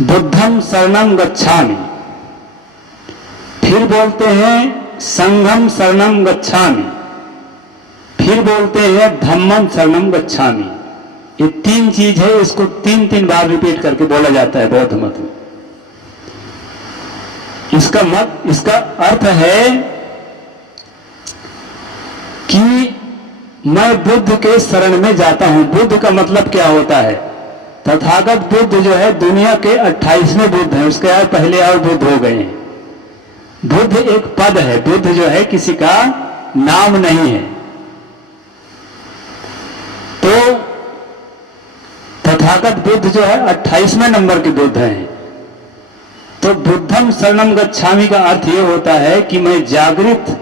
बुद्धम शरणम गच्छामि, फिर बोलते हैं संघम शरणम गच्छामि, फिर बोलते हैं धम्मम शरणम गच्छामि। ये तीन चीज है, इसको तीन तीन बार रिपीट करके बोला जाता है बौद्ध मत में। इसका अर्थ है कि मैं बुद्ध के शरण में जाता हूं। बुद्ध का मतलब क्या होता है? तथागत बुद्ध जो है दुनिया के 28वें बुद्ध हैं, उसके बाद पहले और बुद्ध हो गए हैं। बुद्ध एक पद है, बुद्ध जो है किसी का नाम नहीं है। तो तथागत बुद्ध जो है 28वें नंबर के बुद्ध हैं। तो बुद्धम शरणम गच्छामि का अर्थ यह होता है कि मैं जागृत,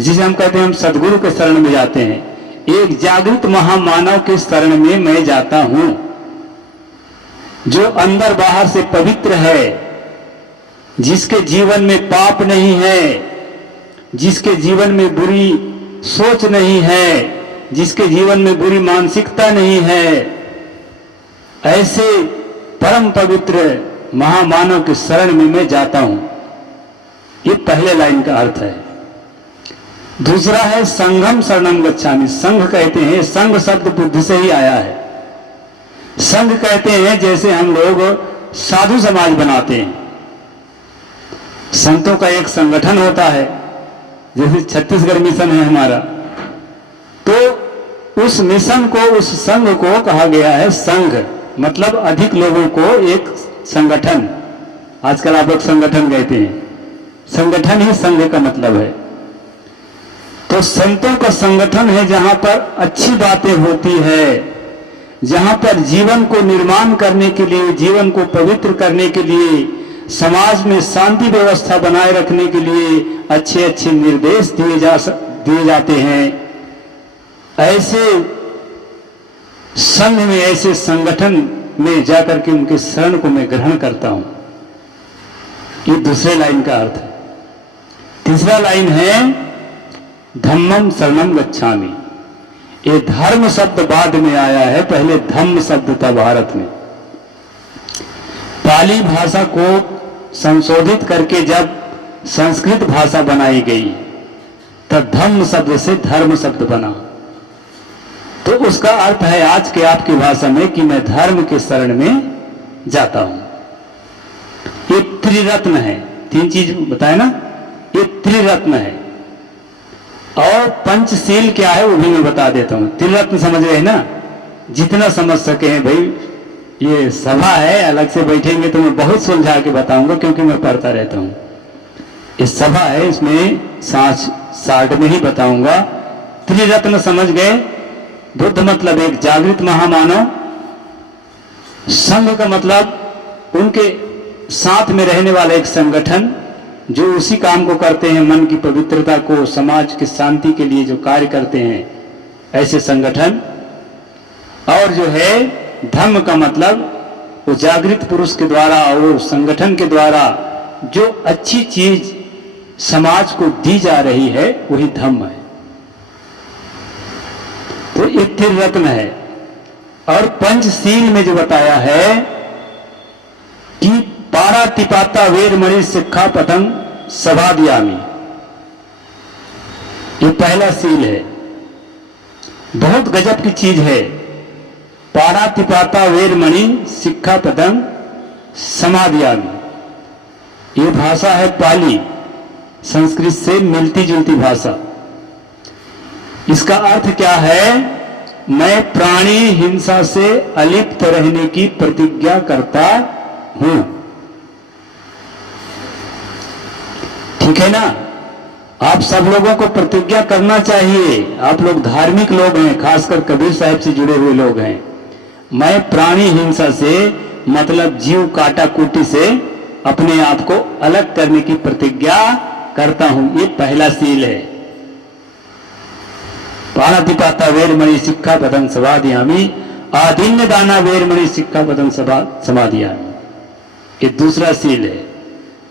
जिसे हम कहते हैं हम सदगुरु के शरण में जाते हैं, एक जागृत महामानव के शरण में मैं जाता हूं, जो अंदर बाहर से पवित्र है, जिसके जीवन में पाप नहीं है, जिसके जीवन में बुरी सोच नहीं है, जिसके जीवन में बुरी मानसिकता नहीं है, ऐसे परम पवित्र महामानव के शरण में मैं जाता हूं। ये पहले लाइन का अर्थ है। दूसरा है संघम शरणम गच्छामि। संघ कहते हैं, संघ शब्द बुद्ध से ही आया है। संघ कहते हैं जैसे हम लोग साधु समाज बनाते हैं, संतों का एक संगठन होता है, जैसे छत्तीसगढ़ मिशन है हमारा, तो उस मिशन को, उस संघ को कहा गया है संघ, मतलब अधिक लोगों को एक संगठन। आजकल आप लोग संगठन कहते हैं, संगठन ही संघ का मतलब है। तो संतों का संगठन है जहां पर अच्छी बातें होती है, जहां पर जीवन को निर्माण करने के लिए, जीवन को पवित्र करने के लिए, समाज में शांति व्यवस्था बनाए रखने के लिए अच्छे अच्छे निर्देश दिए जाते हैं। ऐसे संघ में, ऐसे संगठन में जाकर के उनके शरण को मैं ग्रहण करता हूं। ये दूसरे लाइन का अर्थ है। तीसरा लाइन है धम्मम शरणम गच्छामि। ये धर्म शब्द बाद में आया है, पहले धम्म शब्द था भारत में। पाली भाषा को संशोधित करके जब संस्कृत भाषा बनाई गई तब धम्म शब्द से धर्म शब्द बना। तो उसका अर्थ है आज के आपकी भाषा में कि मैं धर्म के शरण में जाता हूं। ये त्रिरत्न है, तीन चीज बताए ना, ये त्रिरत्न है। और पंचशील क्या है वो भी मैं बता देता हूं। त्रिरत्न समझ रहे हैं ना, जितना समझ सके हैं भाई। ये सभा है, अलग से बैठेंगे तो मैं बहुत सुलझा के बताऊंगा, क्योंकि मैं पढ़ता रहता हूं। ये सभा है, इसमें शार्ट में ही बताऊंगा। त्रिरत्न समझ गए? बुद्ध मतलब एक जागृत महामानव, संघ का मतलब उनके साथ में रहने वाला एक संगठन जो उसी काम को करते हैं, मन की पवित्रता को, समाज की शांति के लिए जो कार्य करते हैं, ऐसे संगठन। और जो है धम्म का मतलब वो जागृत पुरुष के द्वारा और संगठन के द्वारा जो अच्छी चीज समाज को दी जा रही है वही धम्म है। तो ये त्रिरत्न है। और पंचशील में जो बताया है कि पारातिपाता वेरमणि सिक्खापदं समादयामि, ये पहला सील है। बहुत गजब की चीज है। पारातिपाता वेरमणि सिक्खापदं समादयामि। ये भाषा है पाली, संस्कृत से मिलती जुलती भाषा। इसका अर्थ क्या है? मैं प्राणी हिंसा से अलिप्त रहने की प्रतिज्ञा करता हूं। ठीक है ना? आप सब लोगों को प्रतिज्ञा करना चाहिए। आप लोग धार्मिक लोग हैं, खासकर कबीर साहब से जुड़े हुए लोग हैं। मैं प्राणी हिंसा से मतलब जीव काटाकुटी से अपने आप को अलग करने की प्रतिज्ञा करता हूं। ये पहला सील है। पारातिपाता वेरमणि सिक्खापदं समादयामि, आदिन्य दाना वेरमणि सिक्खापदं समादयामि। ये दूसरा सील है।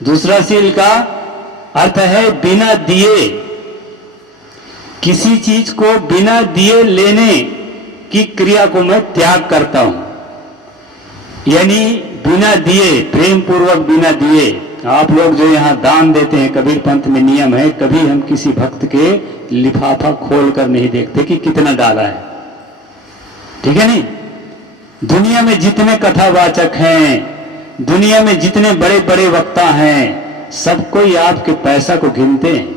दूसरा सील का अर्थ है बिना दिए, किसी चीज को बिना दिए लेने की क्रिया को मैं त्याग करता हूं। यानी बिना दिए, प्रेम पूर्वक बिना दिए। आप लोग जो यहाँ दान देते हैं, कबीर पंथ में नियम है, कभी हम किसी भक्त के लिफाफा खोल कर नहीं देखते कि कितना डाला है, ठीक है नहीं। दुनिया में जितने कथावाचक हैं, दुनिया में जितने बड़े बड़े वक्ता हैं, सब कोई आपके पैसा को गिनते हैं।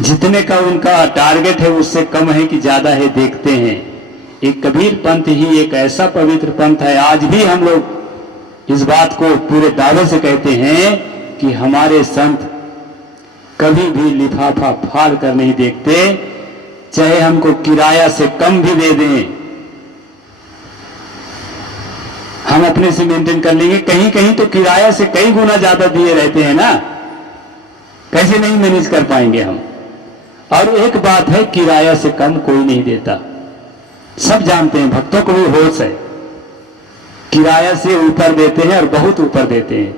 जितने का उनका टारगेट है उससे कम है कि ज्यादा है देखते हैं। एक कबीर पंथ ही एक ऐसा पवित्र पंथ है, आज भी हम लोग इस बात को पूरे दावे से कहते हैं कि हमारे संत कभी भी लिफाफा फाड़ कर नहीं देखते, चाहे हमको किराया से कम भी दे दें, हम अपने से मेंटेन कर लेंगे। कहीं कहीं तो किराया से कई गुना ज्यादा दिए रहते हैं ना, कैसे नहीं मैनेज कर पाएंगे हम। और एक बात है, किराया से कम कोई नहीं देता, सब जानते हैं, भक्तों को भी होश है, किराया से ऊपर देते हैं और बहुत ऊपर देते हैं।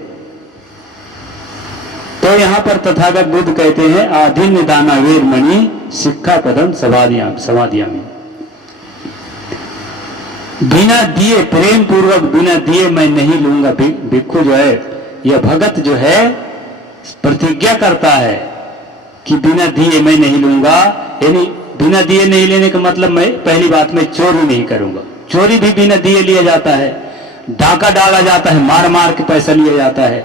तो यहां पर तथागत बुद्ध कहते हैं, आधीन्य दाना वीर मणि सिक्खा पदम समाधियामी। बिना दिए, प्रेम पूर्वक बिना दिए मैं नहीं लूंगा। भिक्षु जो है, यह भगत जो है प्रतिज्ञा करता है कि बिना दिए मैं नहीं लूंगा। यानी बिना दिए नहीं लेने का मतलब, मैं पहली बात में चोरी नहीं करूंगा। चोरी भी बिना दिए लिया जाता है, डाका डाला जाता है, मार मार के पैसा लिया जाता है,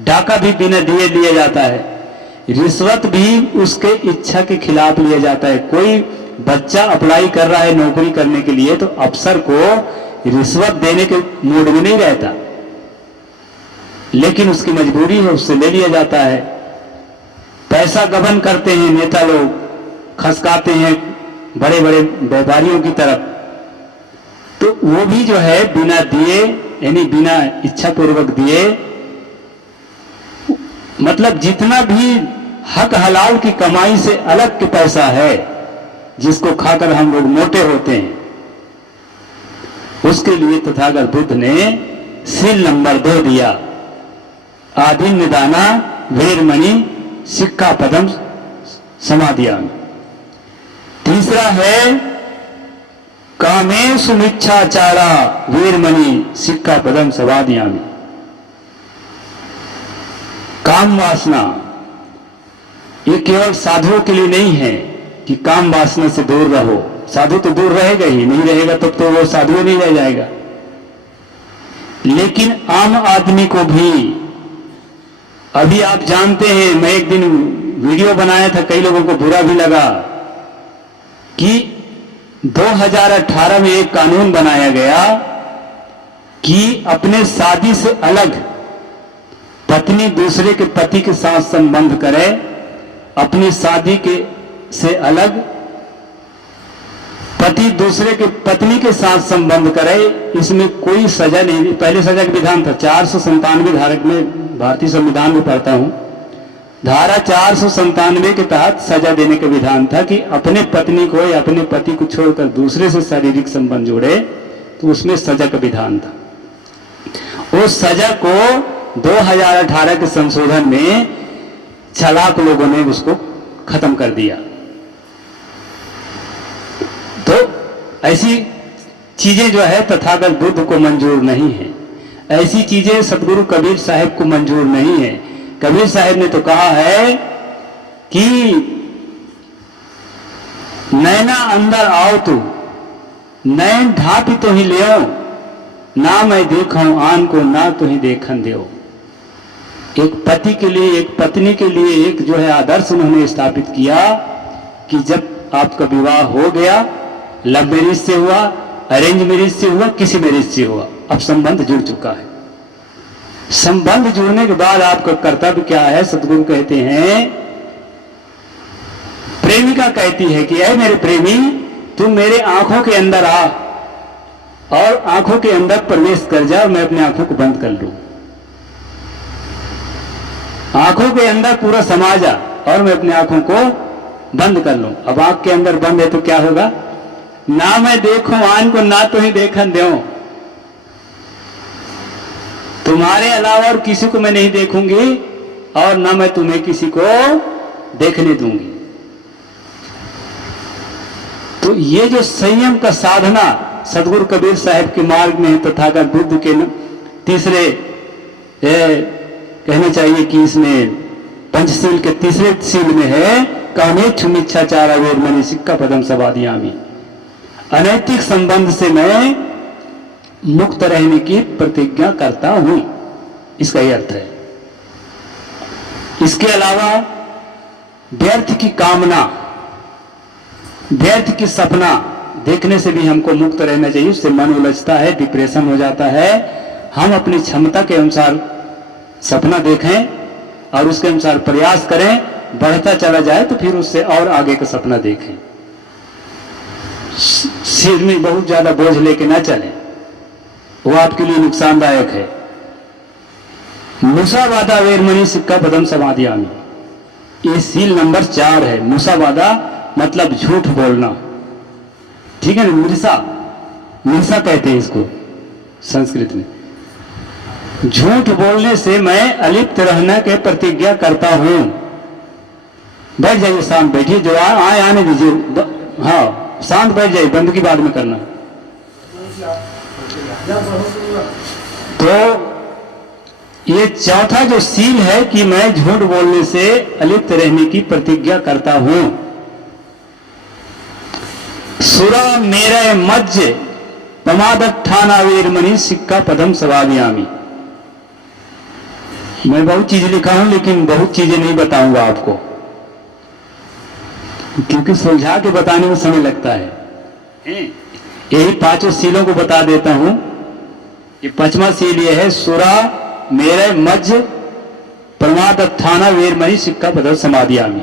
डाका भी बिना दिए लिया जाता है, रिश्वत भी उसके इच्छा के खिलाफ लिया जाता है। कोई बच्चा अप्लाई कर रहा है नौकरी करने के लिए, तो अफसर को रिश्वत देने के मूड में नहीं रहता, लेकिन उसकी मजबूरी है, उससे ले लिया जाता है। पैसा गबन करते हैं नेता लोग, खसकाते हैं बड़े बड़े व्यापारियों की तरफ, तो वो भी जो है बिना दिए, यानी बिना इच्छा पूर्वक दिए, मतलब जितना भी हक हलाल की कमाई से अलग के पैसा है, जिसको खाकर हम लोग मोटे होते हैं, उसके लिए तथागत बुद्ध ने सील नंबर 2 दिया, आधीन्य दाना वीरमणि सिक्का पदम समाधियामी। तीसरा है कामेषु मिच्छाचारा वीरमणि सिक्का पदम समाधियामी। काम वासना ये केवल साधुओं के लिए नहीं है कि काम वासना से दूर रहो, साधु तो दूर रहेगा ही, नहीं रहेगा तब तो वो साधु नहीं रह जाएगा। लेकिन आम आदमी को भी, अभी आप जानते हैं, मैं एक दिन वीडियो बनाया था, कई लोगों को बुरा भी लगा कि 2018 में एक कानून बनाया गया कि अपने शादी से अलग पत्नी दूसरे के पति के साथ संबंध करे, अपनी शादी के से अलग पति दूसरे के पत्नी के साथ संबंध करे, इसमें कोई सजा नहीं। पहले सजा का विधान था 497 धारक में, भारतीय संविधान में पढ़ता हूं, धारा 497 के तहत सजा देने का विधान था कि अपने पत्नी को या अपने पति को छोड़कर दूसरे से शारीरिक संबंध जोड़े, तो उसमें सजा का विधान था। उस सजा को 2018 के संशोधन में चालाक लोगों ने उसको खत्म कर दिया। तो ऐसी चीजें जो है तथागत बुद्ध को मंजूर नहीं है, ऐसी चीजें सदगुरु कबीर साहब को मंजूर नहीं है। कबीर साहब ने तो कहा है कि नैना अंदर आओ तू, नैन ढापी तो ही ले आओ, ना मैं देखूं आन को ना तो ही देखन देओ। एक पति के लिए, एक पत्नी के लिए एक जो है आदर्श उन्होंने स्थापित किया कि जब आपका विवाह हो गया, लव मैरिज से हुआ, अरेंज मैरिज से हुआ, किसी मैरिज से हुआ, अब संबंध जुड़ चुका है। संबंध जुड़ने के बाद आपका कर्तव्य क्या है? सदगुरु कहते हैं, प्रेमिका कहती है कि ऐ मेरे प्रेमी, तू मेरे आंखों के अंदर आ और आंखों के अंदर प्रवेश कर जा, मैं अपने आंखों को बंद कर लूं। आंखों के अंदर पूरा समा जा और मैं अपने आंखों को बंद कर लूं। अब आंख के अंदर बंद है तो क्या होगा? ना मैं देखूं आन को ना तो ही देखन देऊं, तुम्हारे अलावा और किसी को मैं नहीं देखूंगी और ना मैं तुम्हें किसी को देखने दूंगी। तो ये जो संयम का साधना सदगुरु कबीर साहब के मार्ग में तथागत बुद्ध के तीसरे कहना चाहिए कि इसमें पंचशील के तीसरे सील में है, कामेच्छु मिच्छाचार वेरमणि सिक्का पदम समादियामि। अनैतिक संबंध से मैं मुक्त रहने की प्रतिज्ञा करता हूं, इसका ही अर्थ है। इसके अलावा व्यर्थ की कामना, व्यर्थ की सपना देखने से भी हमको मुक्त रहना चाहिए। उससे मन उलझता है, डिप्रेशन हो जाता है। हम अपनी क्षमता के अनुसार सपना देखें और उसके अनुसार प्रयास करें, बढ़ता चला जाए तो फिर उससे और आगे का सपना देखें। सिर में बहुत ज्यादा बोझ लेके ना चलें, वो आपके लिए नुकसानदायक है। मुसावादा वेरमणि सिक्का पदम समादियामि, ये सील नंबर 4 है। मुसावादा मतलब झूठ बोलना, ठीक है ना। मिर्सा कहते हैं इसको संस्कृत में। झूठ बोलने से मैं अलिप्त रहने के प्रतिज्ञा करता हूं। बैठ जाइए, शांत बैठिए, जो आए आने दीजिए। हाँ, शांत बैठ जाइए, बंद की बाद में करना। तो ये चौथा जो सील है कि मैं झूठ बोलने से अलिप्त रहने की प्रतिज्ञा करता हूं। सुरा मेरे मज्ज प्रमादठाना वेरमणि सिक्का पदम समादियामि। मैं बहुत चीजें लिखा हूं लेकिन बहुत चीजें नहीं बताऊंगा आपको, क्योंकि सुलझा के बताने में समय लगता है। यही 5 सीलों को बता देता हूं। ये 5वां सील ये है, सुरा मेरे मज्ज प्रमादठाना वेरमणि सिक्का पदम समादियामि।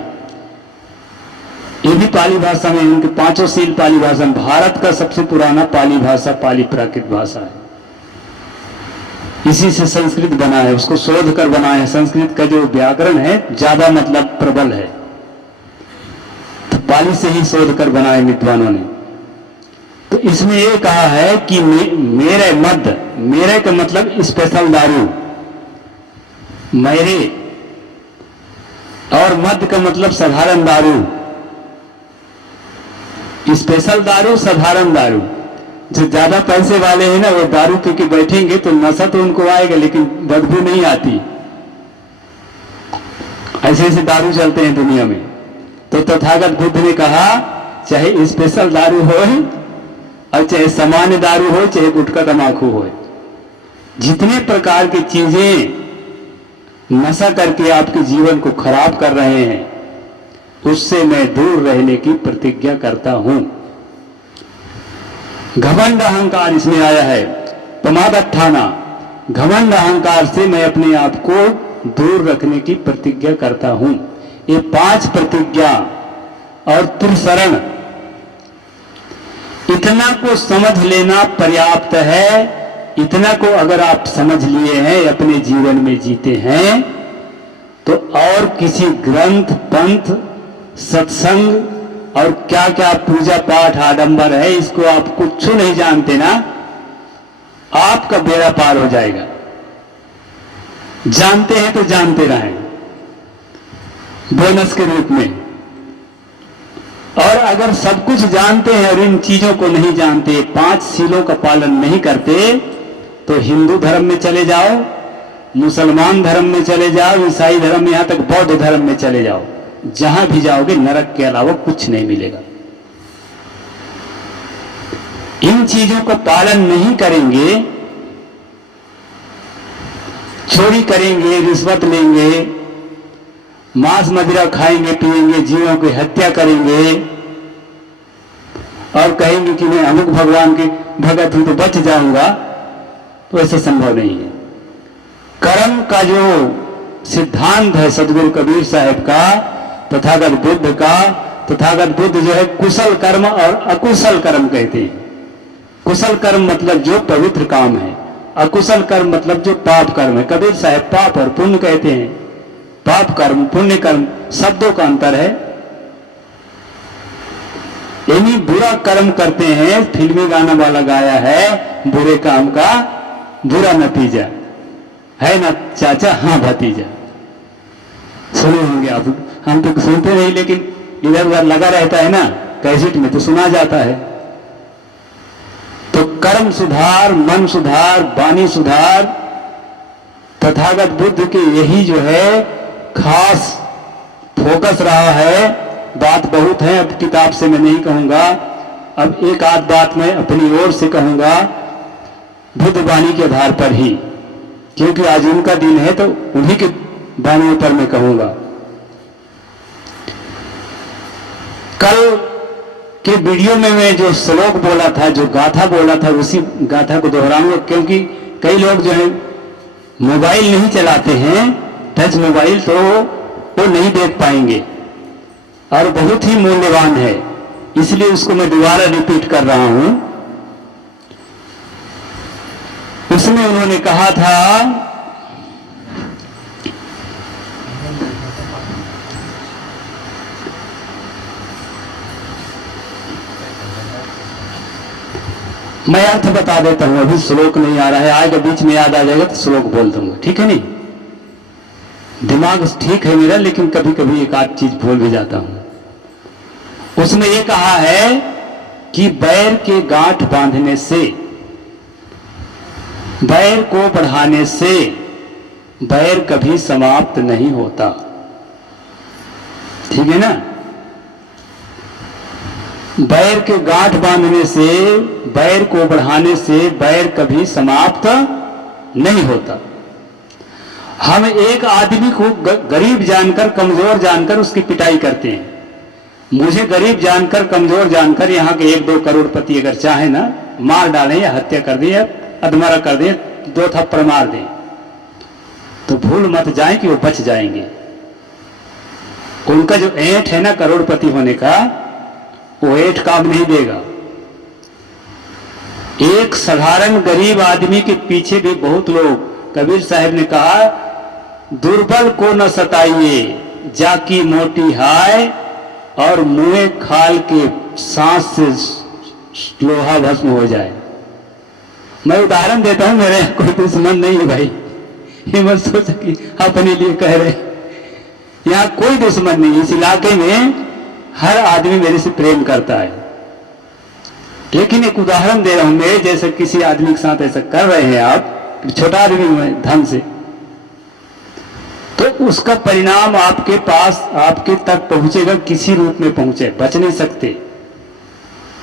ये भी पाली भाषा में, उनके 5 सील पाली भाषा में। भारत का सबसे पुराना पाली भाषा पाली प्राकृत भाषा है। इसी से संस्कृत बना है, उसको शोध कर बना है। संस्कृत का जो व्याकरण है ज्यादा मतलब प्रबल है, तो पाली से ही शोध कर बना है विद्वानों ने। तो इसमें ये कहा है कि मेरे मद, मेरे का मतलब स्पेशल दारू, मेरे, और मद का मतलब साधारण दारू। स्पेशल दारू, साधारण दारू। जो ज्यादा पैसे वाले हैं ना, वो दारू पी के बैठेंगे तो नशा तो उनको आएगा लेकिन बदबू नहीं आती। ऐसे ऐसे दारू चलते हैं दुनिया में। तो तथागत बुद्ध ने कहा, चाहे स्पेशल दारू हो और चाहे सामान्य दारू हो, चाहे गुटखा तमाकू हो, जितने प्रकार की चीजें नशा करके आपके जीवन को खराब कर रहे हैं, उससे मैं दूर रहने की प्रतिज्ञा करता हूं। घमंड अहंकार इसमें आया है, प्रमादठाना। घमंड अहंकार से मैं अपने आप को दूर रखने की प्रतिज्ञा करता हूं। ये 5 प्रतिज्ञा और त्रिशरण, इतना को समझ लेना पर्याप्त है। इतना को अगर आप समझ लिए हैं, अपने जीवन में जीते हैं, तो और किसी ग्रंथ, पंथ, सत्संग और क्या क्या पूजा पाठ आडंबर है, इसको आप कुछ नहीं जानते ना, आपका बेड़ा पार हो जाएगा। जानते हैं तो जानते रहें बोनस के रूप में। और अगर सब कुछ जानते हैं और इन चीजों को नहीं जानते, 5 सीलों का पालन नहीं करते, तो हिंदू धर्म में चले जाओ, मुसलमान धर्म में चले जाओ, ईसाई धर्म में, यहां तक बौद्ध धर्म में चले जाओ, जहां भी जाओगे नरक के अलावा कुछ नहीं मिलेगा। इन चीजों का पालन नहीं करेंगे, चोरी करेंगे, रिश्वत लेंगे, मांस मदिरा खाएंगे पिएंगे, जीवों की हत्या करेंगे और कहेंगे कि मैं अमुक भगवान के भगत हूं तो बच जाऊंगा, तो ऐसा संभव नहीं है। कर्म का जो सिद्धांत है सदगुरु कबीर साहब का, तथागत बुद्ध का, तथागत बुद्ध जो है कुशल कर्म और अकुशल कर्म कहते हैं। कुशल कर्म मतलब जो पवित्र काम है, अकुशल कर्म मतलब जो पाप कर्म है। कबीर साहब पाप और पुण्य कहते हैं। पाप कर्म, पुण्य कर्म शब्दों का अंतर है। यानी बुरा कर्म करते हैं, फिल्मी गाना वाला गाया है, बुरे काम का बुरा नतीजा है ना चाचा? हाँ भतीजा, सुने होंगे आप। हम तो सुनते नहीं, लेकिन इधर उधर लगा रहता है ना, कैसेट में तो सुना जाता है। तो कर्म सुधार, मन सुधार, वाणी सुधार, तथागत बुद्ध के यही जो है खास फोकस रहा है। बात बहुत है, अब किताब से मैं नहीं कहूंगा, अब एक आध बात मैं अपनी ओर से कहूंगा बुद्ध वाणी के आधार पर ही, क्योंकि आज उनका दिन है तो उन्हीं के वाणियों पर मैं कहूंगा। कल के वीडियो में मैं जो श्लोक बोला था, जो गाथा बोला था, उसी गाथा को दोहराऊंगा, क्योंकि कई लोग जो है मोबाइल नहीं चलाते हैं, टच मोबाइल, तो वो नहीं देख पाएंगे और बहुत ही मूल्यवान है, इसलिए उसको मैं दोबारा रिपीट कर रहा हूं। उसमें उन्होंने कहा था, मैं अर्थ बता देता हूं, अभी श्लोक नहीं आ रहा है, आएगा बीच में याद आ जाएगा तो श्लोक बोल दूंगा, ठीक है? नहीं, दिमाग ठीक है मेरा, लेकिन कभी कभी एक आध चीज भूल भी जाता हूं। उसमें यह कहा है कि बैर के गांठ बांधने से, बैर को बढ़ाने से बैर कभी समाप्त नहीं होता, ठीक है ना? बैर के गांठ बांधने से, बैर को बढ़ाने से बैर कभी समाप्त नहीं होता। हम एक आदमी को गरीब जानकर, कमजोर जानकर उसकी पिटाई करते हैं। मुझे गरीब जानकर, कमजोर जानकर यहाँ के 1-2 करोड़पति अगर चाहे ना, मार डालें या हत्या कर दें या अधमरा कर दें, 2 थप्पड़ मार दें, तो भूल मत जाएं कि वो बच जाएंगे। उनका जो ऐंठ है ना करोड़पति होने का, वो ऐंठ काम नहीं देगा। एक साधारण गरीब आदमी के पीछे भी बहुत लोग, कबीर साहब ने कहा, दुर्बल को न सताइए, जाकी मोटी हाय, और मुंह खाल के सांस से लोहा भस्म हो जाए। मैं उदाहरण देता हूं, मेरे कोई दुश्मन नहीं है भाई, ये मत सोच कि अपने लिए कह रहे, यहां कोई दुश्मन नहीं। इस इलाके में हर आदमी मेरे से प्रेम करता है, लेकिन एक उदाहरण दे रहा हूं, मेरे जैसे किसी आदमी के साथ ऐसा कर रहे हैं आप, छोटा आदमी हूं धन से, तो उसका परिणाम आपके पास, आपके तक पहुंचेगा, किसी रूप में पहुंचे, बच नहीं सकते।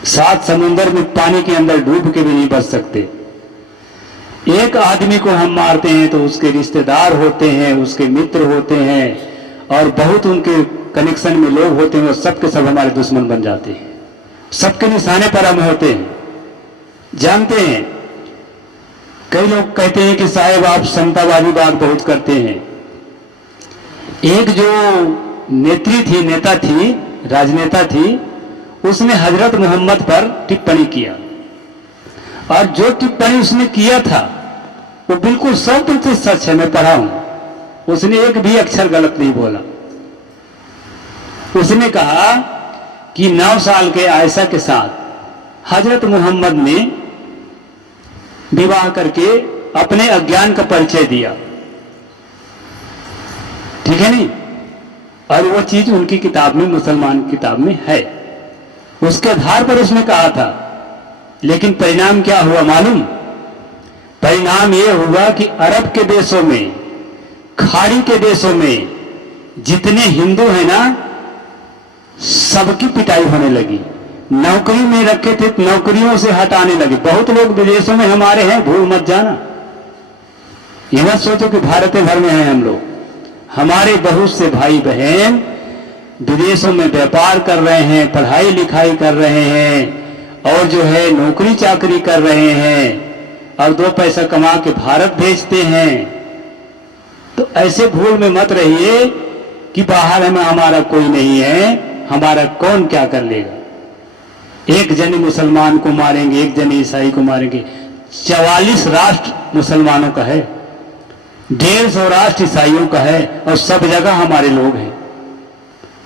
7 समुंदर में पानी के अंदर डूब के भी नहीं बच सकते। एक आदमी को हम मारते हैं तो उसके रिश्तेदार होते हैं, उसके मित्र होते हैं, और बहुत उनके कनेक्शन में लोग होते हैं, वो सबके सब हमारे दुश्मन बन जाते हैं, सबके निशाने पर हम होते हैं। जानते हैं, कई लोग कहते हैं कि साहब आप समतावादी बात बहुत करते हैं। एक जो नेत्री थी, नेता थी, राजनेता थी, उसने हजरत मोहम्मद पर टिप्पणी किया, और जो टिप्पणी उसने किया था वो बिल्कुल 100% सच है, मैं पढ़ा हूं। उसने एक भी अक्षर गलत नहीं बोला। उसने कहा कि 9 साल के आयशा के साथ हजरत मोहम्मद ने विवाह करके अपने अज्ञान का परिचय दिया, ठीक है नहीं? और वो चीज उनकी किताब में, मुसलमान की किताब में है, उसके आधार पर उसने कहा था। लेकिन परिणाम क्या हुआ मालूम? परिणाम ये हुआ कि अरब के देशों में, खाड़ी के देशों में जितने हिंदू हैं ना, सबकी पिटाई होने लगी। नौकरी में रखे थे, नौकरियों से हटाने लगे। बहुत लोग विदेशों में हमारे हैं, भूल मत जाना। ये मत सोचो कि भारत भर में हैं हम लोग। हमारे बहुत से भाई बहन विदेशों में व्यापार कर रहे हैं, पढ़ाई लिखाई कर रहे हैं, और जो है नौकरी चाकरी कर रहे हैं, और 2 पैसा कमा के भारत भेजते हैं। तो ऐसे भूल में मत रहिए कि बाहर में हमारा कोई नहीं है, हमारा कौन क्या कर लेगा। एक जने मुसलमान को मारेंगे, एक जने ईसाई को मारेंगे। 44 राष्ट्र मुसलमानों का है, 150 राष्ट्र ईसाइयों का है, और सब जगह हमारे लोग हैं।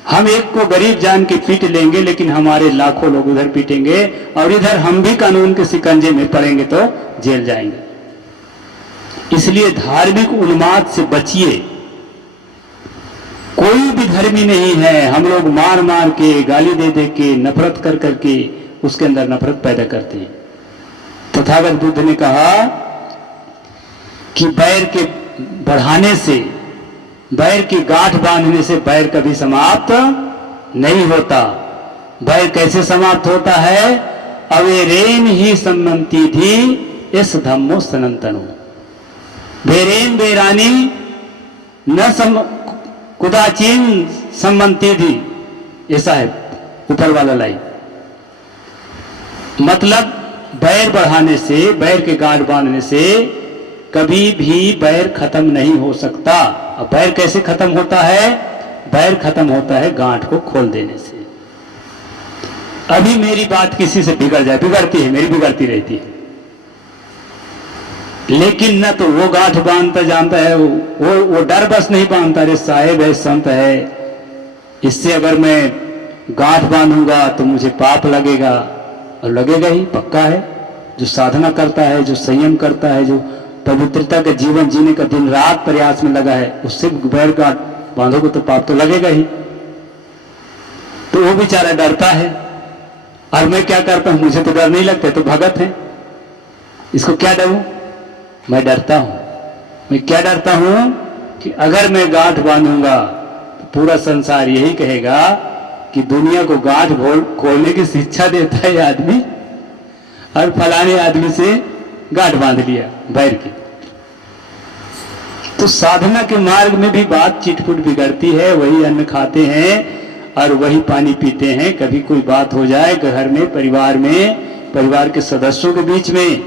हम एक को गरीब जान के पीट लेंगे, लेकिन हमारे लाखों लोग उधर पीटेंगे, और इधर हम भी कानून के शिकंजे में पड़ेंगे तो जेल जाएंगे। इसलिए धार्मिक उन्माद से बचिए। कोई भी धर्मी नहीं है। हम लोग मार मार के, गाली दे दे के, नफरत कर करके उसके अंदर नफरत पैदा करते हैं। तो तथागत बुद्ध ने कहा कि बैर के बढ़ाने से, बैर की गांठ बांधने से बैर कभी समाप्त नहीं होता। बैर कैसे समाप्त होता है? अवेरेन ही सम्मति थी इस धम्मो सनातनो। बेरेन बेरानी न कुदाचीन सम्मति थी, ऐसा है ऊपर वाला लाइन। मतलब बैर बढ़ाने से, बैर के गांठ बांधने से कभी भी बैर खत्म नहीं हो सकता। अब बैर कैसे खत्म होता है? बैर खत्म होता है गांठ को खोल देने से। अभी मेरी बात किसी से बिगड़ जाए, बिगड़ती है, मेरी बिगड़ती रहती है, लेकिन न तो वो गांठ बांधता जानता है, वो डर बस नहीं बांधता, अरे साहेब है, संत है, इससे अगर मैं गांठ बांधूंगा तो मुझे पाप लगेगा। और लगेगा ही, पक्का है। जो साधना करता है, जो संयम करता है, जो पवित्रता का जीवन जीने का दिन रात प्रयास में लगा है, उससे बैर गांठ बांधोगे तो पाप तो लगेगा ही। तो वो बेचारा डरता है। और मैं क्या करता हूं? मुझे तो डर नहीं लगता, तो भगत है, इसको क्या डरूं? मैं डरता हूं। मैं क्या डरता हूं? कि अगर मैं गांठ बांधूंगा तो पूरा संसार यही कहेगा कि दुनिया को गांठ खोलने की शिक्षा देता है आदमी, और फलाने आदमी से गांठ बांध लिया बैर की। तो साधना के मार्ग में भी बात चिटपुट बिगड़ती है। वही अन्न खाते हैं और वही पानी पीते हैं। कभी कोई बात हो जाए घर में, परिवार में, परिवार के सदस्यों के बीच में,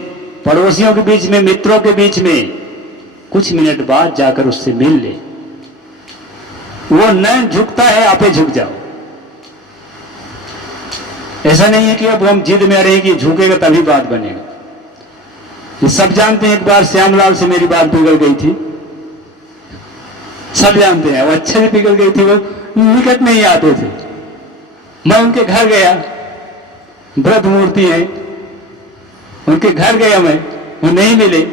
पड़ोसियों के बीच में, मित्रों के बीच में, कुछ मिनट बाद जाकर उससे मिल ले। वो न झुकता है, आपे झुक जाओ। ऐसा नहीं है कि अब हम जिद में रहे कि झुकेगा तभी बात बनेगा। ये सब जानते हैं। एक बार श्यामलाल से मेरी बात बिगड़ गई थी, सब जानते हैं। वो अच्छे से बिगड़ गई थी, वो निकट में ही आते थे। मैं उनके घर गया, व्रत मूर्ति है, उनके घर गया मैं, वो नहीं मिले।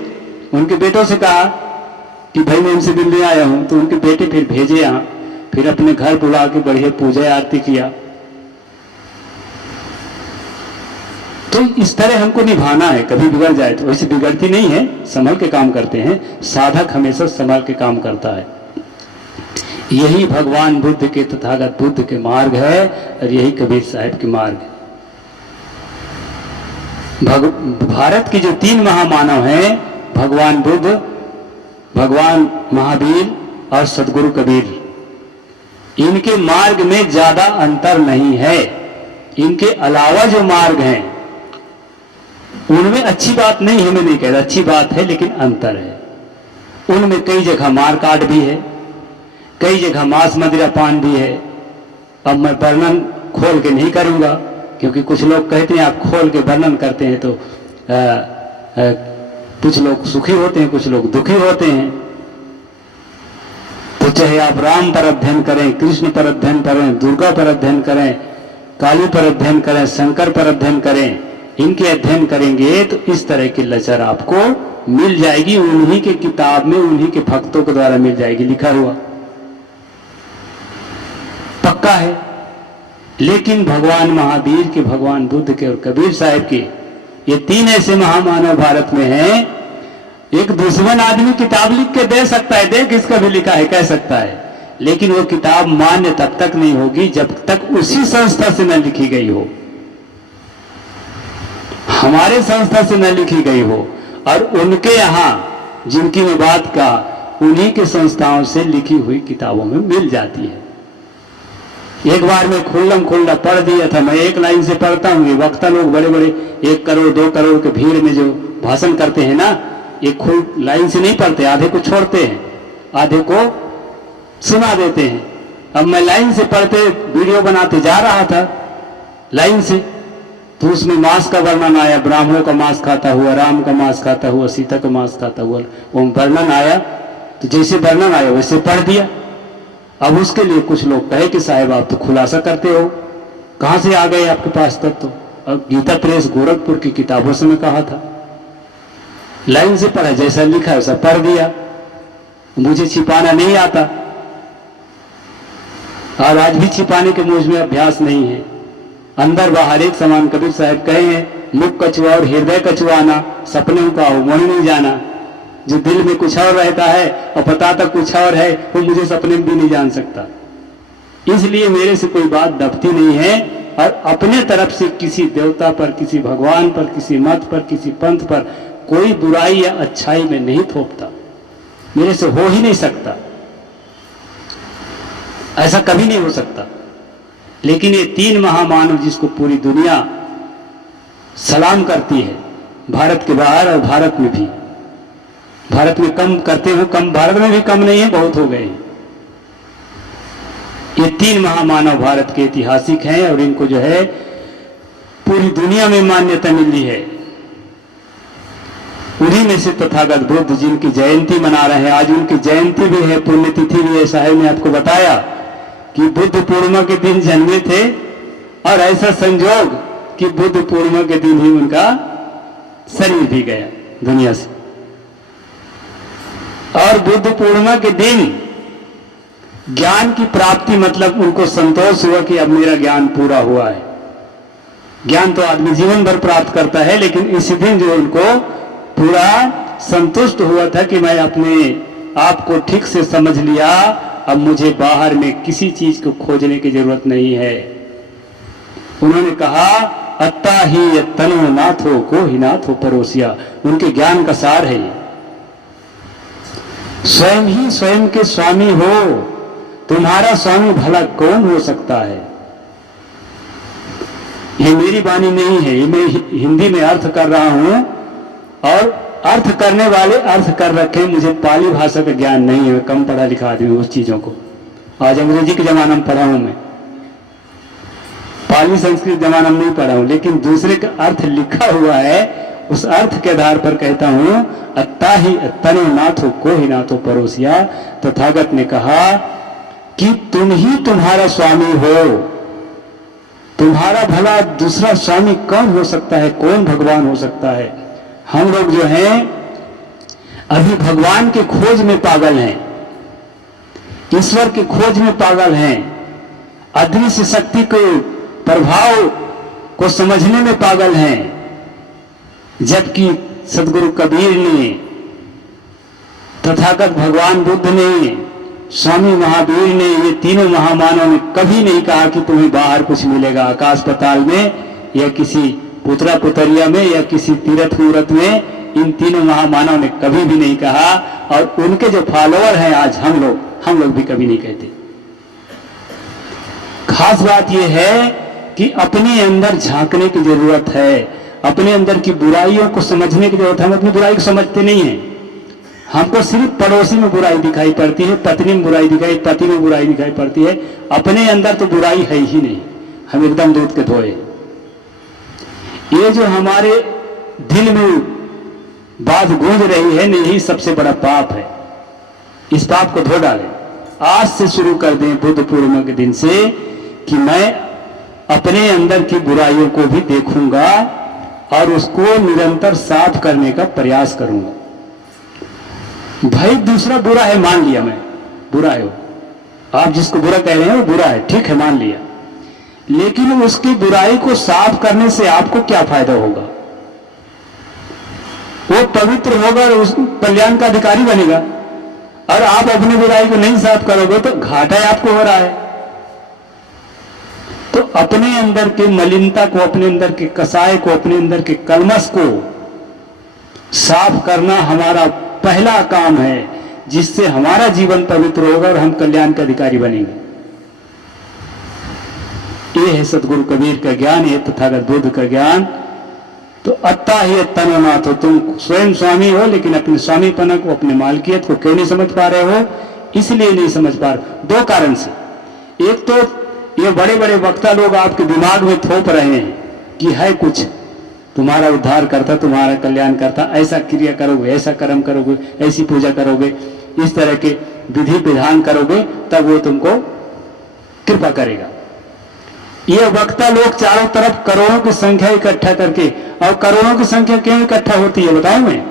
उनके बेटों से कहा कि भाई मैं उनसे मिलने आया हूं। तो उनके बेटे फिर भेजे यहां, फिर अपने घर बुला के बढ़िया पूजा आरती किया। तो इस तरह हमको निभाना है। कभी बिगड़ जाए तो, वैसे बिगड़ती नहीं है, संभल के काम करते हैं। साधक हमेशा संभल के काम करता है। यही भगवान बुद्ध के, तथागत बुद्ध के मार्ग है, और यही कबीर साहब के मार्ग है। भारत के जो 3 महामानव हैं, भगवान बुद्ध, भगवान महावीर और सदगुरु कबीर, इनके मार्ग में ज्यादा अंतर नहीं है। इनके अलावा जो मार्ग हैं उनमें अच्छी बात नहीं है, मैं नहीं कह रहा, अच्छी बात है, लेकिन अंतर है। उनमें कई जगह मार काट भी है, कई जगह मांस मदिरा पान भी है। अब मैं वर्णन खोल के नहीं करूंगा, क्योंकि कुछ लोग कहते हैं आप खोल के वर्णन करते हैं तो कुछ लोग सुखी होते हैं, कुछ लोग दुखी होते हैं। तो चाहे आप राम पर अध्ययन करें, कृष्ण पर अध्ययन करें, दुर्गा पर अध्ययन करें, काली पर अध्ययन करें, शंकर पर अध्ययन करें, इनके अध्ययन करेंगे तो इस तरह की लचर आपको मिल जाएगी। उन्हीं के किताब में, उन्हीं के भक्तों के द्वारा मिल जाएगी, लिखा हुआ, पक्का है। लेकिन भगवान महावीर के, भगवान बुद्ध के और कबीर साहब के, ये 3 ऐसे महामानव भारत में हैं। एक दुश्मन आदमी किताब लिख के दे सकता है, देख इसका भी लिखा है, कह सकता है, लेकिन वो किताब मान्य तब तक नहीं होगी जब तक उसी संस्था से न लिखी गई हो, हमारे संस्था से न लिखी गई हो। और उनके यहां जिनकी मैं बात का, उन्हीं के संस्थाओं से लिखी हुई किताबों में मिल जाती है। एक बार मैं खुल्लम खुल्ला पढ़ दिया था। मैं एक लाइन से पढ़ता हूँ। ये वक्ता लोग बड़े बड़े 1 करोड़ 2 करोड़ के भीड़ में जो भाषण करते हैं ना, ये खुल लाइन से नहीं पढ़ते, आधे को छोड़ते हैं, आधे को सुना देते हैं। अब मैं लाइन से पढ़ते वीडियो बनाते जा रहा था लाइन से, तो उसमें मांस का वर्णन आया, ब्राह्मणों का मांस खाता हुआ, राम का मांस खाता हुआ, सीता का मांस खाता हुआ, वो वर्णन आया। तो जैसे वर्णन आया वैसे पढ़ दिया। अब उसके लिए कुछ लोग कहे कि साहब आप तो खुलासा करते हो, कहां से आ गए आपके पास तक? तो अब गीता प्रेस गोरखपुर की किताबों से मैं कहा था, लाइन से पढ़ा, जैसा लिखा है वैसा पढ़ दिया। मुझे छिपाना नहीं आता, और आज भी छिपाने के मुझ में अभ्यास नहीं है। अंदर बाहर एक समान कबीर साहब कहे हैं मुख कछुआ और हृदय कछुआना, सपनों का हो मोह नहीं जाना। जो दिल में कुछ और रहता है और पता तक कुछ और है, वो मुझे सपने में भी नहीं जान सकता। इसलिए मेरे से कोई बात दबती नहीं है, और अपने तरफ से किसी देवता पर, किसी भगवान पर, किसी मत पर, किसी पंथ पर कोई बुराई या अच्छाई में नहीं थोपता। मेरे से हो ही नहीं सकता, ऐसा कभी नहीं हो सकता। लेकिन ये तीन महामानव जिसको पूरी दुनिया सलाम करती है, भारत के बाहर और भारत में भी, भारत में कम करते हो, कम भारत में भी कम नहीं है, बहुत हो गए। ये तीन महामानव भारत के ऐतिहासिक हैं और इनको जो है पूरी दुनिया में मान्यता मिली है। उन्हीं में से तथागत बुद्ध जिनकी जयंती मना रहे हैं, आज उनकी जयंती भी है, पुण्यतिथि भी है। साहब ने आपको बताया कि बुद्ध पूर्णिमा के दिन जन्मे थे, और ऐसा संजोग कि बुद्ध पूर्णिमा के दिन ही उनका शरीर भी गया दुनिया से। और बुद्ध पूर्णिमा के दिन ज्ञान की प्राप्ति, मतलब उनको संतोष हुआ कि अब मेरा ज्ञान पूरा हुआ है। ज्ञान तो आदमी जीवन भर प्राप्त करता है, लेकिन इसी दिन जो उनको पूरा संतुष्ट हुआ था कि मैं अपने आप को ठीक से समझ लिया, अब मुझे बाहर में किसी चीज को खोजने की जरूरत नहीं है। उन्होंने कहा अत्ता ही तनो नाथो को ही नाथो परोसिया। उनके ज्ञान का सार है ये। स्वयं ही स्वयं के स्वामी हो, तुम्हारा स्वामी भला कौन हो सकता है। ये मेरी वाणी नहीं है, ये मैं हिंदी में अर्थ कर रहा हूं, और अर्थ करने वाले अर्थ कर रखे। मुझे पाली भाषा का ज्ञान नहीं है, कम पढ़ा लिखा आदमी उस चीजों को। आज अंग्रेजी के जमाना में पढ़ा हूं मैं, पाली संस्कृत जमाना में नहीं पढ़ा हूं, लेकिन दूसरे का अर्थ लिखा हुआ है, उस अर्थ के आधार पर कहता हूं अत्ता ही तनो नाथो को ही नाथो परोसिया। तथागत ने कहा कि तुम ही तुम्हारा स्वामी हो, तुम्हारा भला दूसरा स्वामी कौन हो सकता है, कौन भगवान हो सकता है। हम लोग जो हैं अभी भगवान के खोज में पागल हैं, ईश्वर की खोज में पागल हैं, अदृश्य शक्ति के प्रभाव को समझने में पागल हैं। जबकि सदगुरु कबीर ने, तथागत भगवान बुद्ध ने, स्वामी महावीर ने, ये तीनों महामानव ने कभी नहीं कहा कि तुम्हें बाहर कुछ मिलेगा आकाश पाताल में, या किसी पुत्रा पुतरिया में, या किसी तीर्थ मूर्त में। इन तीनों महामानव ने कभी भी नहीं कहा, और उनके जो फॉलोअर हैं आज हम लोग भी कभी नहीं कहते। खास बात यह है कि अपने अंदर झांकने की जरूरत है, अपने अंदर की बुराइयों को समझने की जरूरत है। हम अपनी बुराई को समझते नहीं है। हमको सिर्फ पड़ोसी में बुराई दिखाई पड़ती है, पत्नी में बुराई दिखाई, पति में बुराई दिखाई पड़ती है। अपने अंदर तो बुराई है ही नहीं, हम एकदम दूध के धोए। ये जो हमारे दिल में बात गूंज रही है, यही सबसे बड़ा पाप है। इस पाप को धो डालें। आज से शुरू कर दें बुद्ध पूर्णिमा के दिन से कि मैं अपने अंदर की बुराइयों को भी देखूंगा और उसको निरंतर साफ करने का प्रयास करूंगा। भाई दूसरा बुरा है, मान लिया मैं, बुरा है वो, आप जिसको बुरा कह रहे हैं वो बुरा है, ठीक है, मान लिया। लेकिन उसकी बुराई को साफ करने से आपको क्या फायदा होगा? वो पवित्र होगा और उस कल्याण का अधिकारी बनेगा, और आप अपनी बुराई को नहीं साफ करोगे तो घाटा आपको हो रहा है। तो अपने अंदर के मलिनता को, अपने अंदर के कसाय को, अपने अंदर के कलमश को साफ करना हमारा पहला काम है, जिससे हमारा जीवन पवित्र होगा और हम कल्याण के अधिकारी बनेंगे। ये है सदगुरु कबीर का ज्ञान, ये तथागत बुद्ध का ज्ञान। तो अत्ता ही तनो नाथ हो, तुम स्वयं स्वामी हो, लेकिन अपने स्वामीपना को, अपने मालकियत को क्यों नहीं समझ पा रहे हो? इसलिए नहीं समझ पा रहे, दो कारण से। एक तो ये बड़े बड़े वक्ता लोग आपके दिमाग में थोप रहे हैं कि है कुछ तुम्हारा उद्धार करता, तुम्हारा कल्याण करता, ऐसा क्रिया करोगे, ऐसा कर्म करोगे, ऐसी पूजा करोगे, इस तरह के विधि विधान करोगे, तब वो तुमको कृपा करेगा। ये वक्ता लोग चारों तरफ करोड़ों की संख्या इकट्ठा करके, और करोड़ों की संख्या क्यों इकट्ठा होती है बताऊं मैं?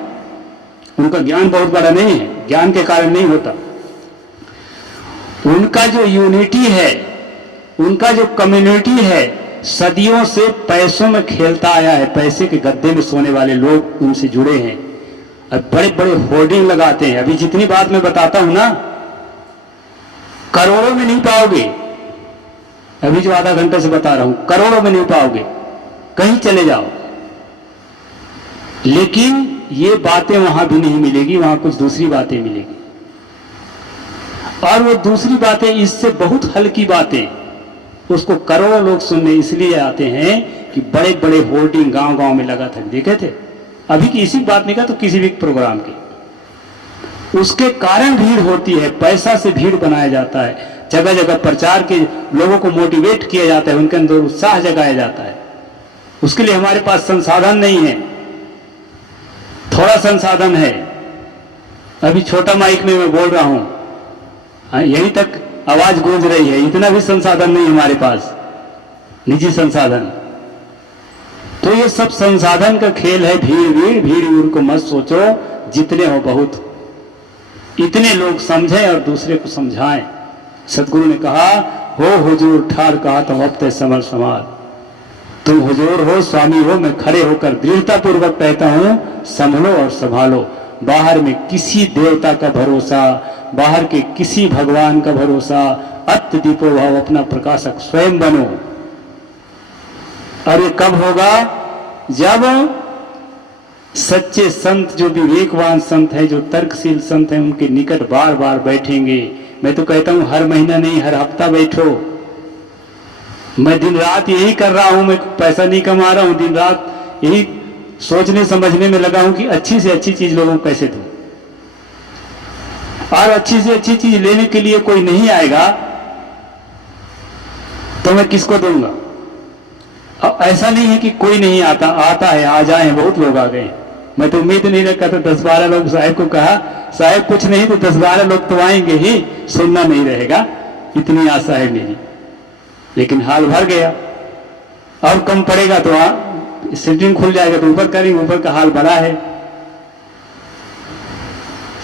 उनका ज्ञान बहुत बड़ा नहीं है, ज्ञान के कारण नहीं होता। उनका जो यूनिटी है, उनका जो कम्युनिटी है, सदियों से पैसों में खेलता आया है, पैसे के गद्दे में सोने वाले लोग उनसे जुड़े हैं। अब बड़े बड़े होर्डिंग लगाते हैं। अभी जितनी बात मैं बताता हूं ना, करोड़ों में नहीं पाओगे। अभी जो आधा घंटे से बता रहा हूं, करोड़ों में नहीं पाओगे, कहीं चले जाओ। लेकिन ये बातें वहां भी नहीं मिलेगी, वहां कुछ दूसरी बातें मिलेगी। और वो दूसरी बातें इससे बहुत हल्की बातें, उसको करोड़ों लोग सुनने इसलिए आते हैं कि बड़े बड़े होर्डिंग गांव गांव में लगा था। देखे थे अभी की इसी बात नहीं का तो किसी भी प्रोग्राम की, उसके कारण भीड़ होती है। पैसा से भीड़ बनाया जाता है, जगह जगह प्रचार के लोगों को मोटिवेट किया जाता है, उनके अंदर उत्साह जगाया जाता है। उसके लिए हमारे पास संसाधन नहीं है, थोड़ा संसाधन है। अभी छोटा माइक में मैं बोल रहा हूं, यहीं तक आवाज गूंज रही है, इतना भी संसाधन नहीं हमारे पास, निजी संसाधन। तो ये सब संसाधन का खेल है। भीड़ को मत सोचो, जितने हो बहुत, इतने लोग समझें और दूसरे को समझाएं। सदगुरु ने कहा, हो हुजूर ठाड़ कहा तो वक्त समर समाल। तुम हुजूर हो, स्वामी हो, मैं खड़े होकर दृढ़ता पूर्वक कहता हूं, संभलो और संभालो। बाहर में किसी देवता का भरोसा, बाहर के किसी भगवान का भरोसा, अत्त दीपो भाव, अपना प्रकाशक स्वयं बनो। और ये कब होगा? जब सच्चे संत, जो विवेकवान संत है, जो तर्कशील संत है, उनके निकट बार बार बैठेंगे। मैं तो कहता हूं हर महीना नहीं, हर हफ्ता बैठो। मैं दिन रात यही कर रहा हूं, मैं पैसा नहीं कमा रहा हूं, दिन रात यही सोचने समझने में लगा हूं कि अच्छी से अच्छी चीज लोगों को कैसे दूं। और अच्छी से अच्छी चीज लेने के लिए कोई नहीं आएगा तो मैं किसको दूंगा? अब ऐसा नहीं है कि कोई नहीं आता, आता है, आ जाए, बहुत लोग आ गए। मैं तो उम्मीद नहीं रखा था, 10-12 लोग। साहब को कहा, साहब कुछ नहीं तो 10-12 लोग तो आएंगे ही, सुनना नहीं रहेगा, इतनी आशा है मेरी। लेकिन हाल भर गया। और कम पड़ेगा तो सीटिंग खुल जाएगा तो ऊपर करेंगे, ऊपर का हाल बड़ा है,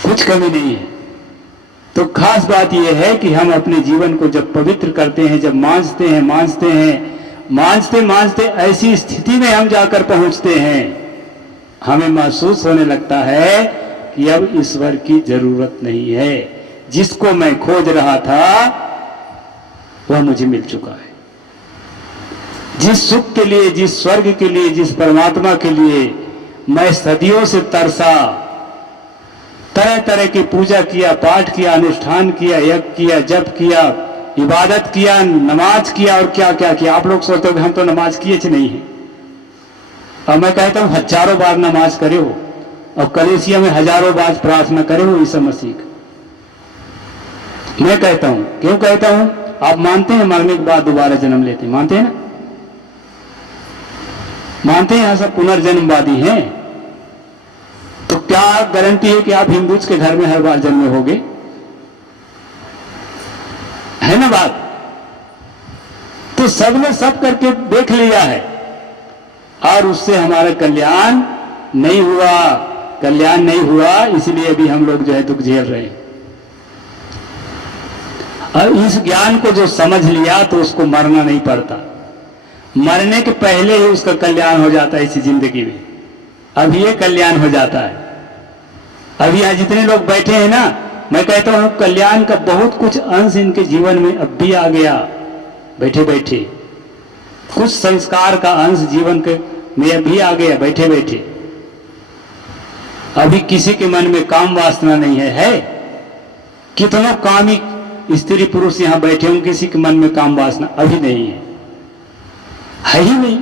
कुछ कमी नहीं है। तो खास बात यह है कि हम अपने जीवन को जब पवित्र करते हैं, जब मांझते मांझते ऐसी स्थिति में हम जाकर पहुंचते हैं, हमें महसूस होने लगता है कि अब ईश्वर की जरूरत नहीं है। जिसको मैं खोज रहा था वह मुझे मिल चुका है। जिस सुख के लिए, जिस स्वर्ग के लिए, जिस परमात्मा के लिए मैं सदियों से तरसा, तरह तरह की पूजा किया, पाठ किया, अनुष्ठान किया, यज्ञ किया, जप किया, इबादत किया, नमाज किया और क्या क्या किया। आप लोग सोचते हो हम तो नमाज किए नहीं है, और मैं कहता हूं हजारों बार नमाज करे हो, और कलेसिया में हजारों बार प्रार्थना करे हो ईसा मसीह का। मैं कहता हूं, क्यों कहता हूं? आप मानते हैं मरने के बाद दोबारा जन्म लेते हैं? मानते हैं ना? मानते हैं? यहां सब पुनर्जन्मवादी हैं। तो क्या गारंटी है कि आप हिंदूज के घर में हर बार जन्मे होगे? है ना बात? तो सबने सब करके देख लिया है और उससे हमारा कल्याण नहीं हुआ, इसलिए अभी हम लोग जो है दुख झेल रहे हैं। और इस ज्ञान को जो समझ लिया तो उसको मरना नहीं पड़ता, मरने के पहले ही उसका कल्याण हो जाता है इसी जिंदगी में। अब ये कल्याण हो जाता है। अभी यहां जितने लोग बैठे हैं ना, मैं कहता हूं कल्याण का बहुत कुछ अंश इनके जीवन में अब भी आ गया। बैठे बैठे कुछ संस्कार का अंश जीवन के में अभी आ गया, बैठे बैठे। अभी किसी के मन में काम वासना नहीं है? कितनों कामी स्त्री पुरुष यहां बैठे हों, किसी के मन में काम वासना अभी नहीं है ही नहीं।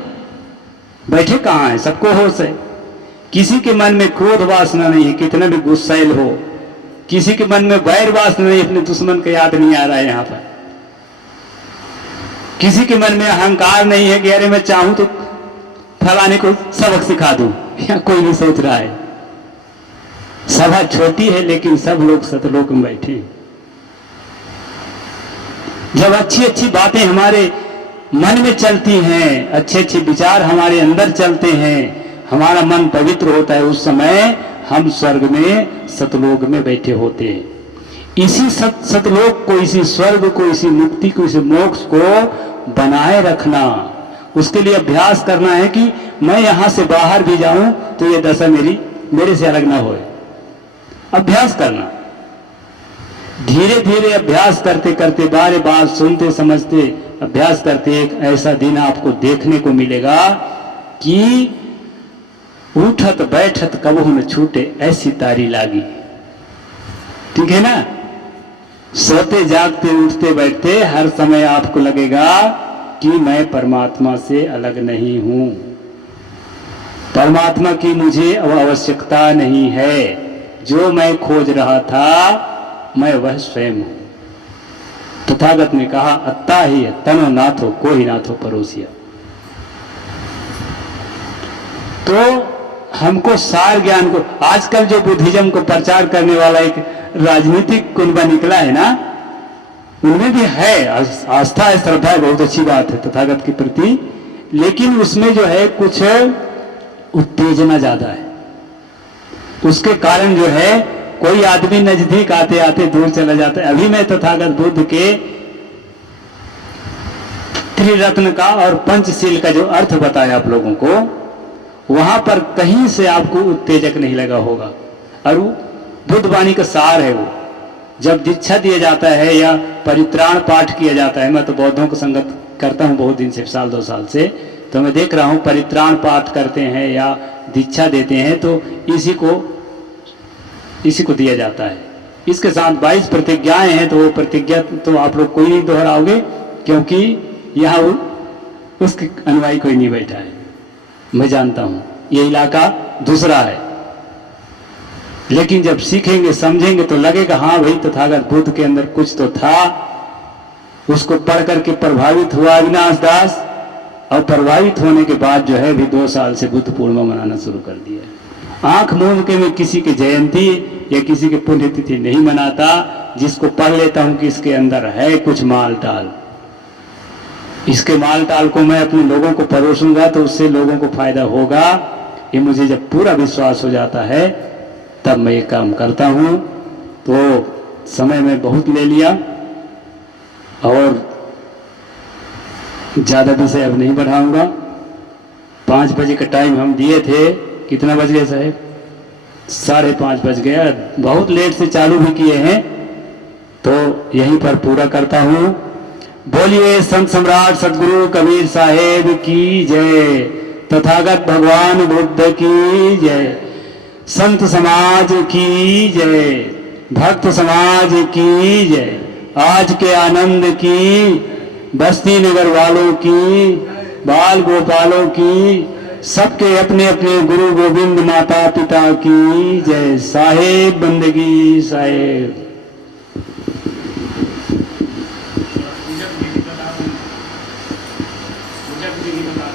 बैठे कहां है? सबको होश है। किसी के मन में क्रोध वासना नहीं है, कितना भी गुस्सैल हो। किसी के मन में वैर वासना नहीं, अपने दुश्मन का याद नहीं आ रहा है यहां पर। किसी के मन में अहंकार नहीं है कि अरे मैं चाहूं तो फलाने को सबक सिखा दूं, या कोई नहीं सोच रहा है। सभा छोटी है लेकिन सब लोग सतलोक में बैठे हैं। जब अच्छी अच्छी बातें हमारे मन में चलती हैं, अच्छे अच्छे विचार हमारे अंदर चलते हैं, हमारा मन पवित्र होता है, उस समय हम स्वर्ग में, सतलोक में बैठे होते हैं। इसी सतलोक को, इसी स्वर्ग को, इसी मुक्ति को, इसी मोक्ष को बनाए रखना, उसके लिए अभ्यास करना है कि मैं यहां से बाहर भी जाऊं तो ये दशा मेरे से अलग ना होए। अभ्यास करना, धीरे धीरे अभ्यास करते करते, बारे बार सुनते समझते अभ्यास करते, एक ऐसा दिन आपको देखने को मिलेगा कि उठत बैठत कबहू न छूटे ऐसी तारी लागी। ठीक है ना? सोते जागते उठते बैठते हर समय आपको लगेगा कि मैं परमात्मा से अलग नहीं हूं, परमात्मा की मुझे आवश्यकता नहीं है, जो मैं खोज रहा था मैं वह स्वयं हूं। तथागत ने कहा अत्ता ही है तनो नाथो कोई नाथो परोसिया। तो हमको सार ज्ञान को, आजकल जो बुद्धिज्म को प्रचार करने वाला एक राजनीतिक कुनबा निकला है ना, उनमें भी है आस्था है, श्रद्धा है, बहुत अच्छी बात है तथागत के प्रति, लेकिन उसमें जो है कुछ उत्तेजना ज्यादा है। उसके कारण जो है कोई आदमी नजदीक आते आते दूर चला जाता है। अभी मैं तथागत बुद्ध के त्रिरत्न का और पंचशील का जो अर्थ बताया आप लोगों को, वहां पर कहीं से आपको उत्तेजक नहीं लगा होगा। और बुद्ध वाणी का सार है वो। जब दीक्षा दिया जाता है या परित्राण पाठ किया जाता है, मैं तो बौद्धों को संगत करता हूं बहुत दिन से, साल 2 साल से, तो मैं देख रहा हूं परित्राण पाठ करते हैं या दीक्षा देते हैं तो इसी को दिया जाता है। इसके साथ 22 प्रतिज्ञाएं हैं, तो वो प्रतिज्ञा तो आप लोग कोई नहीं दोहराओगे, क्योंकि यहाँ उसके अनुयायी कोई नहीं बैठा है, मैं जानता हूं। ये इलाका दूसरा है, लेकिन जब सीखेंगे समझेंगे तो लगेगा हाँ भाई तथागत बुद्ध के अंदर कुछ तो था। उसको पढ़ करके प्रभावित हुआ अविनाश दास, और प्रभावित होने के बाद जो है भी 2 साल से बुद्ध पूर्णिमा मनाना शुरू कर दिया। आंख मूंद के मैं किसी की जयंती या किसी की पुण्यतिथि नहीं मनाता, जिसको पढ़ लेता हूं कि इसके अंदर है कुछ माल टाल, इसके माल टाल को मैं अपने लोगों को परोसूंगा तो उससे लोगों को फायदा होगा, ये मुझे जब पूरा विश्वास हो जाता है तब मैं ये काम करता हूं। तो समय में बहुत ले लिया और ज्यादा विषय अब नहीं बढ़ाऊंगा। 5 बजे का टाइम हम दिए थे, कितना बज गए साहब? 5:30 बज गया। बहुत लेट से चालू भी किए हैं, तो यहीं पर पूरा करता हूं। बोलिए संत सम्राट सदगुरु कबीर साहेब की जय, तथागत भगवान बुद्ध की जय, संत समाज की जय, भक्त समाज की जय, आज के आनंद की, बस्ती नगर वालों की, बाल गोपालों की, सबके अपने अपने गुरु गोविंद माता पिता की जय। साहेब बंदगी साहेब। पूजा विधि बताओ।